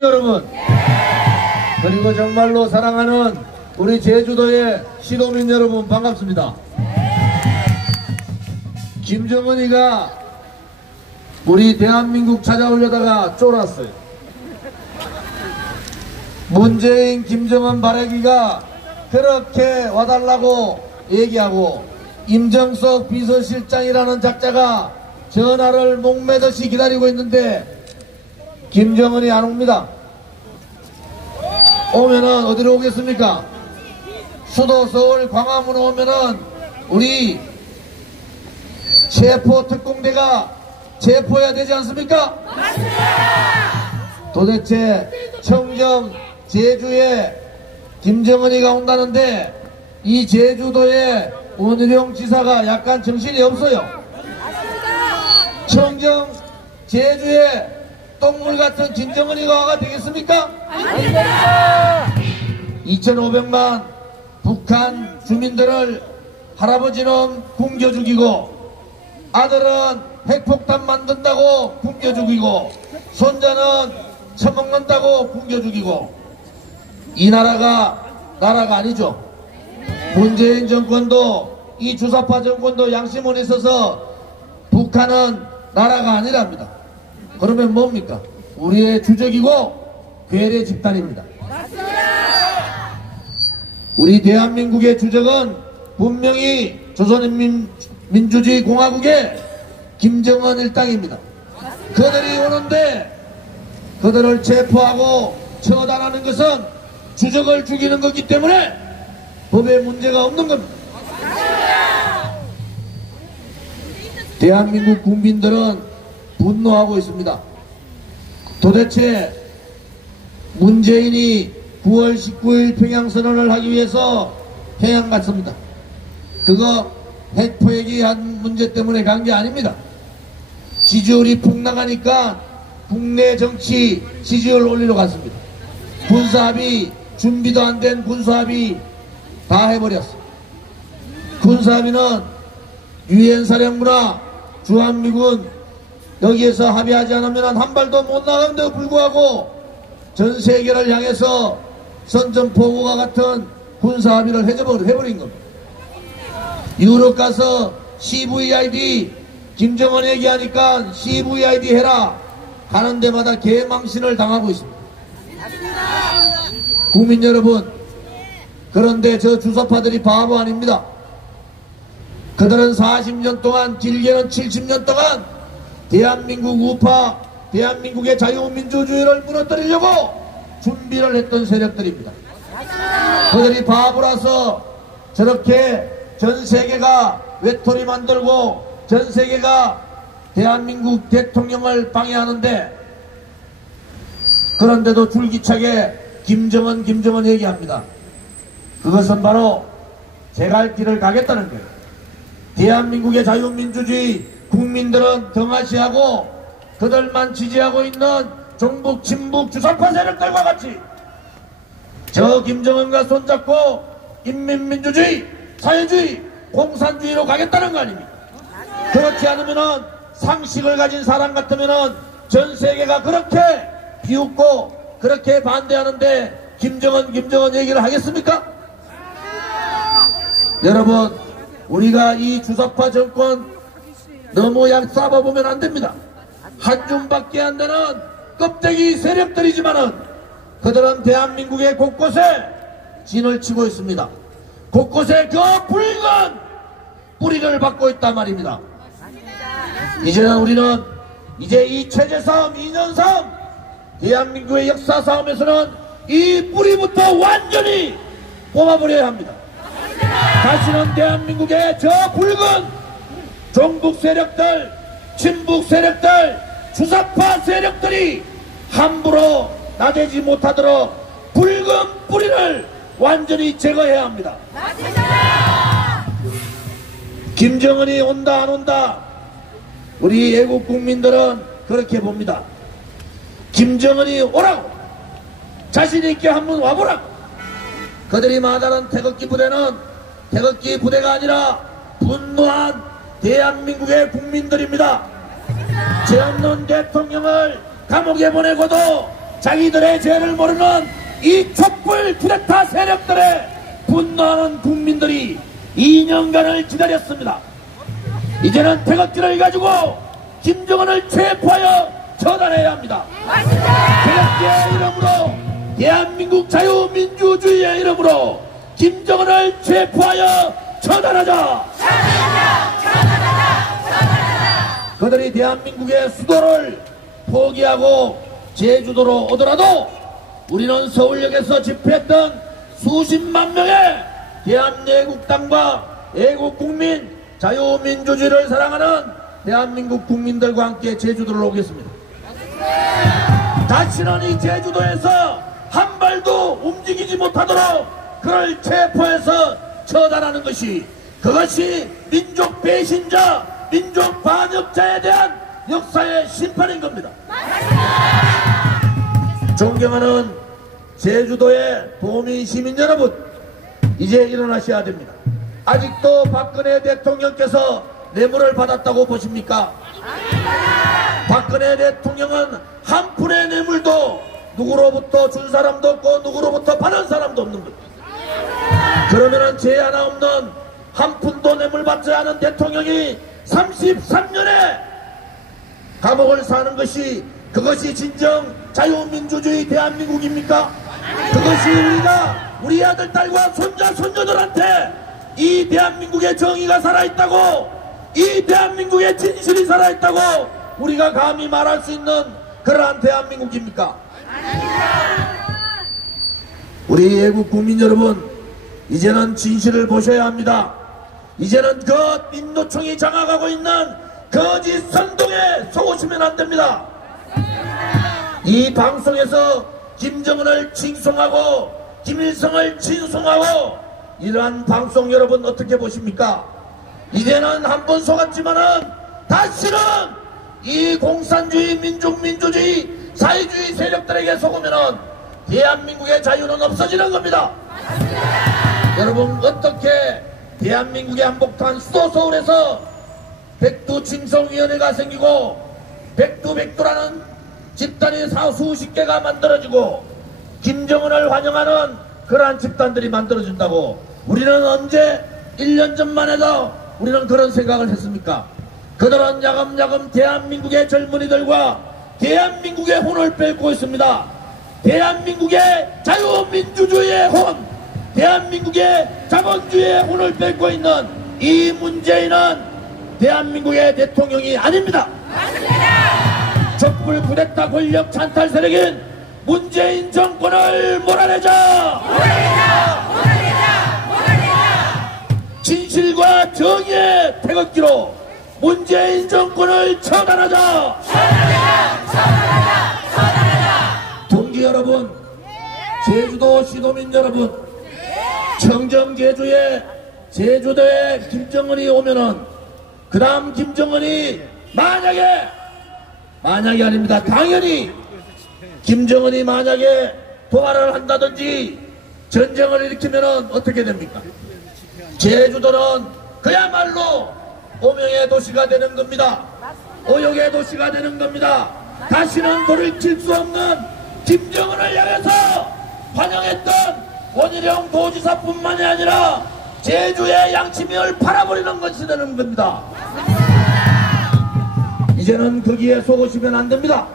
여러분, 그리고 정말로 사랑하는 우리 제주도의 시도민 여러분 반갑습니다. 김정은이가 우리 대한민국 찾아오려다가 쫄았어요. 문재인 김정은 바라기가 그렇게 와달라고 얘기하고 임정석 비서실장이라는 작자가 전화를 목매듯이 기다리고 있는데 김정은이 안 옵니다. 오면은 어디로 오겠습니까? 수도 서울 광화문에 오면은 우리 체포특공대가 체포해야 되지 않습니까? 맞습니다. 도대체 청정 제주에 김정은이가 온다는데 이 제주도의 원희룡 지사가 약간 정신이 없어요. 맞습니다. 청정 제주에 똥물 같은 김정은이가 와가 되겠습니까? 아닙니다. 2,500만 북한 주민들을 할아버지는 굶겨 죽이고 아들은 핵폭탄 만든다고 굶겨 죽이고 손자는 처먹는다고 굶겨 죽이고 이 나라가 아니죠. 문재인 정권도 이 주사파 정권도 양심은 있어서 북한은 나라가 아니랍니다. 그러면 뭡니까? 우리의 주적이고 괴뢰 집단입니다. 우리 대한민국의 주적은 분명히 조선인민주주의 공화국의 김정은 일당입니다. 그들이 오는데 그들을 체포하고 처단하는 것은 주적을 죽이는 거기 때문에 법에 문제가 없는 겁니다. 대한민국 국민들은 분노하고 있습니다. 도대체 문재인이 9월 19일 평양선언을 하기 위해서 평양 갔습니다. 그거 핵포획이 한 문제 때문에 간 게 아닙니다. 지지율이 폭락하니까 국내 정치 지지율 올리러 갔습니다. 군사합의, 준비도 안 된 군사합의 다 해버렸어. 군사합의는 유엔 사령부나 주한미군 여기에서 합의하지 않으면 한 발도 못 나가는데도 불구하고 전 세계를 향해서 선전포고와 같은 군사합의를 해버린 겁니다. 유럽 가서 CVID 김정은 얘기하니까 CVID 해라 가는 데마다 개망신을 당하고 있습니다. 국민 여러분, 그런데 저 주사파들이 바보 아닙니다. 그들은 40년 동안, 길게는 70년 동안 대한민국 우파, 대한민국의 자유민주주의를 무너뜨리려고 준비를 했던 세력들입니다. 그들이 바보라서 저렇게 전 세계가 외톨이 만들고 전 세계가 대한민국 대통령을 방해하는데 그런데도 줄기차게 김정은 얘기합니다. 그것은 바로 제 갈 길을 가겠다는 거예요. 대한민국의 자유민주주의 국민들은 등하시하고 그들만 지지하고 있는 종북, 친북, 주사파 세력들과 같이 저 김정은과 손잡고 인민민주주의, 사회주의, 공산주의로 가겠다는 거 아닙니까? 그렇지 않으면은 상식을 가진 사람 같으면은 전 세계가 그렇게 비웃고 그렇게 반대하는데 김정은 얘기를 하겠습니까? 여러분, 우리가 이 주사파 정권 너무 약 싸워보면 안 됩니다. 한 줌밖에 안 되는 껍데기 세력들이지만은 그들은 대한민국의 곳곳에 진을 치고 있습니다. 곳곳에 그 붉은 뿌리를 받고 있단 말입니다. 이제는 우리는 이 체제 싸움, 이념 싸움, 대한민국의 역사 싸움에서는 이 뿌리부터 완전히 뽑아버려야 합니다. 다시는 대한민국의 저 붉은 종북 세력들, 친북 세력들, 주사파 세력들이 함부로 나대지 못하도록 붉은 뿌리를 완전히 제거해야 합니다. 김정은이 온다 안 온다, 우리 애국 국민들은 그렇게 봅니다. 김정은이 오라고, 자신있게 한번 와보라고. 그들이 말하는 태극기 부대는 태극기 부대가 아니라 분노한 대한민국의 국민들입니다. 죄 없는 대통령을 감옥에 보내고도 자기들의 죄를 모르는 이 촛불 쿠데타 세력들의 분노하는 국민들이 2년간을 기다렸습니다. 이제는 태극기를 가지고 김정은을 체포하여 처단해야 합니다. 태극기의 이름으로, 대한민국 자유민주주의의 이름으로 김정은을 체포하여 처단하자. 그들이 대한민국의 수도를 포기하고 제주도로 오더라도 우리는 서울역에서 집회했던 수십만 명의 대한애국당과 애국국민, 자유민주주의를 사랑하는 대한민국 국민들과 함께 제주도를 오겠습니다. 다시는 이 제주도에서 한 발도 움직이지 못하도록 그를 체포해서 처단하는 것이, 그것이 민족 배신자, 민족 반역자에 대한 역사의 심판인 겁니다. 존경하는 제주도의 도민 시민 여러분, 이제 일어나셔야 됩니다. 아직도 박근혜 대통령께서 뇌물을 받았다고 보십니까? 박근혜 대통령은 한 푼의 뇌물도 누구로부터 준 사람도 없고 누구로부터 받은 사람도 없는 겁니다. 그러면은 죄 하나 없는 한 푼도 뇌물 받지 않은 대통령이 33년에 감옥을 사는 것이, 그것이 진정 자유민주주의 대한민국입니까? 그것이 우리 아들, 딸과 손자, 손녀들한테 이 대한민국의 정의가 살아있다고, 이 대한민국의 진실이 살아있다고 우리가 감히 말할 수 있는 그러한 대한민국입니까? 우리 애국 국민 여러분, 이제는 진실을 보셔야 합니다. 이제는 그 민노총이 장악하고 있는 거짓 선동에 속으시면 안 됩니다. 이 방송에서 김정은을 칭송하고 김일성을 진송하고 이러한 방송 여러분 어떻게 보십니까? 이제는 한번 속았지만은 다시는 이 공산주의, 민족민주주의, 사회주의 세력들에게 속으면은 대한민국의 자유는 없어지는 겁니다. 여러분, 어떻게 대한민국의 한복판 수도 서울에서 백두칭송위원회가 생기고 백두라는 집단이 수십 개가 만들어지고 김정은을 환영하는 그러한 집단들이 만들어진다고 우리는 언제 1년 전만 해도 우리는 그런 생각을 했습니까? 그들은 야금야금 대한민국의 젊은이들과 대한민국의 혼을 뺏고 있습니다. 대한민국의 자유민주주의의 혼, 대한민국의 자본주의의 혼을 뺏고 있는 이 문재인은 대한민국의 대통령이 아닙니다. 촛불 쿠데타 권력 찬탈 세력인 문재인 정권을 몰아내자! 진실과 정의의 태극기로 문재인 정권을 처단하자! 동지 여러분, 제주도 시도민 여러분, 청정제주에 제주도에 김정은이 오면은 그 다음 김정은이 만약에 아닙니다. 당연히 김정은이 만약에 도발을 한다든지 전쟁을 일으키면은 어떻게 됩니까? 제주도는 그야말로 오명의 도시가 되는 겁니다. 오욕의 도시가 되는 겁니다. 다시는 돌이킬 수 없는 김정은을 향해서 환영했던 원희룡 도지사뿐만이 아니라 제주의 양치미를 팔아버리는 것이 되는 겁니다. 이제는 거기에 속으시면 안 됩니다.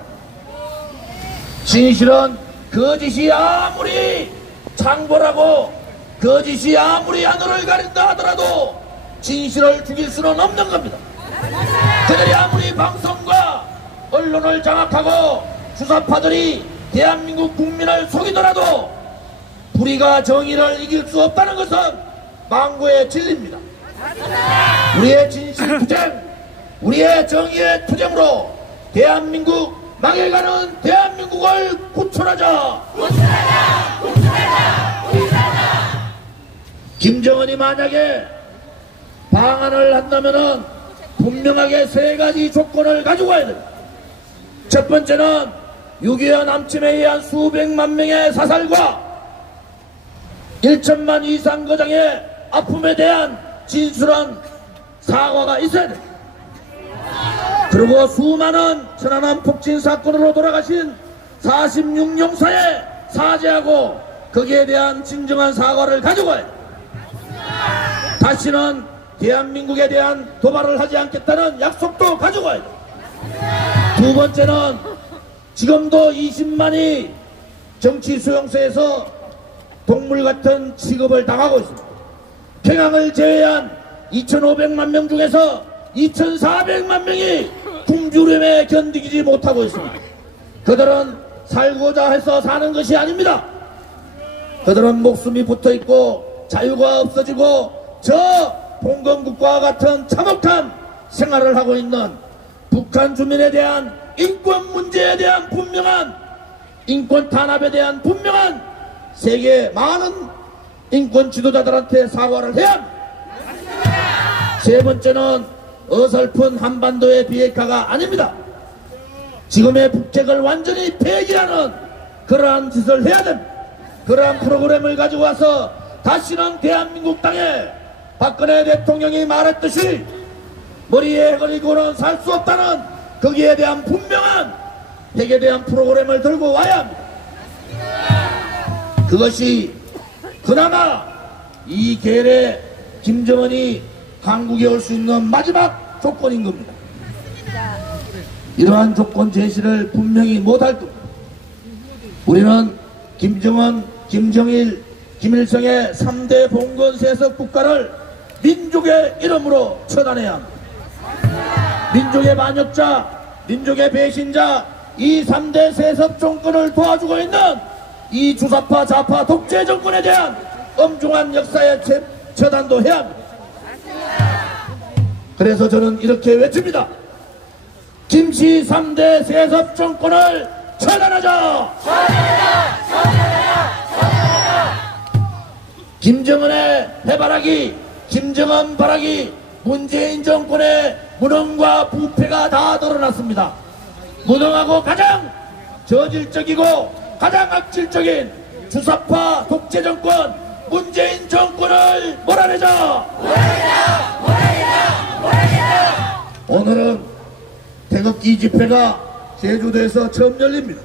진실은 거짓이 아무리 창궐하고 거짓이 아무리 하늘을 가린다 하더라도 진실을 죽일 수는 없는 겁니다. 그들이 아무리 방송과 언론을 장악하고 수사파들이 대한민국 국민을 속이더라도 불의가 정의를 이길 수 없다는 것은 망고의 진리입니다. 우리의 진실 투쟁, 우리의 정의의 투쟁으로 대한민국 망해가는 대한민국을 구출하자! 김정은이 만약에 방안을 한다면은 분명하게 세 가지 조건을 가지고 와야 됩니다. 첫 번째는 6.25 남침에 의한 수백만 명의 사살과 1천만 이상 가정의 아픔에 대한 진술한 사과가 있어야 됩니다. 그리고 수많은 천안함 폭진 사건으로 돌아가신 46용사에 사죄하고 거기에 대한 진정한 사과를 가져가야 다시는 대한민국에 대한 도발을 하지 않겠다는 약속도 가져가야 돼. 두 번째는 지금도 20만이 정치 수용소에서 동물 같은 취급을 당하고 있습니다. 평양을 제외한 2,500만 명 중에서 2,400만 명이 굶주림에 견디지 못하고 있습니다. 그들은 살고자 해서 사는 것이 아닙니다. 그들은 목숨이 붙어있고 자유가 없어지고 저 봉건국과 같은 참혹한 생활을 하고 있는 북한 주민에 대한 인권 문제에 대한 분명한 인권 탄압에 대한 분명한 세계 많은 인권 지도자들한테 사과를 해야 합니다. 세 번째는 어설픈 한반도의 비핵화가 아닙니다. 지금의 북핵을 완전히 폐기하는 그러한 짓을 해야 됩니다. 그러한 프로그램을 가지고 와서 다시는 대한민국 땅에 박근혜 대통령이 말했듯이 머리에 걸리고는 살 수 없다는 거기에 대한 분명한 핵에 대한 프로그램을 들고 와야 합니다. 그것이 그나마 이 계례 김정은이 한국에 올 수 있는 마지막 조건인 겁니다. 이러한 조건 제시를 분명히 못할 겁니다. 우리는 김정은, 김정일, 김일성의 3대 봉건 세습 국가를 민족의 이름으로 처단해야 합니다. 민족의 반역자, 민족의 배신자, 이 3대 세습 정권을 도와주고 있는 이 주사파 좌파 독재 정권에 대한 엄중한 역사의 처단도 해야 합니다. 그래서 저는 이렇게 외칩니다. 김씨 3대 세습 정권을 처단하자! 김정은의 해바라기, 김정은 바라기, 문재인 정권의 무능과 부패가 다 드러났습니다. 무능하고 가장 저질적이고 가장 악질적인 주사파 독재 정권 문재인 정권을 몰아내자! 오늘은 태극기 집회가 제주도에서 처음 열립니다.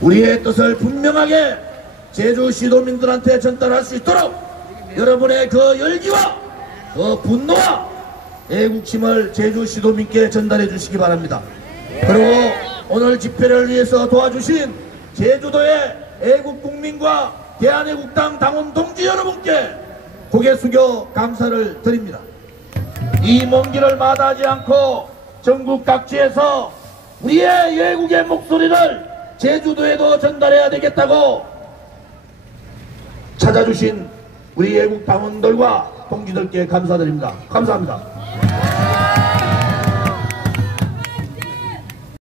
우리의 뜻을 분명하게 제주 시도민들한테 전달할 수 있도록 여러분의 그 열기와 그 분노와 애국심을 제주 시도민께 전달해 주시기 바랍니다. 그리고 오늘 집회를 위해서 도와주신 제주도의 애국국민과 대한애국당 당원 동지 여러분께 고개 숙여 감사를 드립니다. 이 먼 길을 마다하지 않고 전국 각지에서 우리의 애국의 목소리를 제주도에도 전달해야 되겠다고 찾아주신 우리 애국 당원들과 동지들께 감사드립니다. 감사합니다.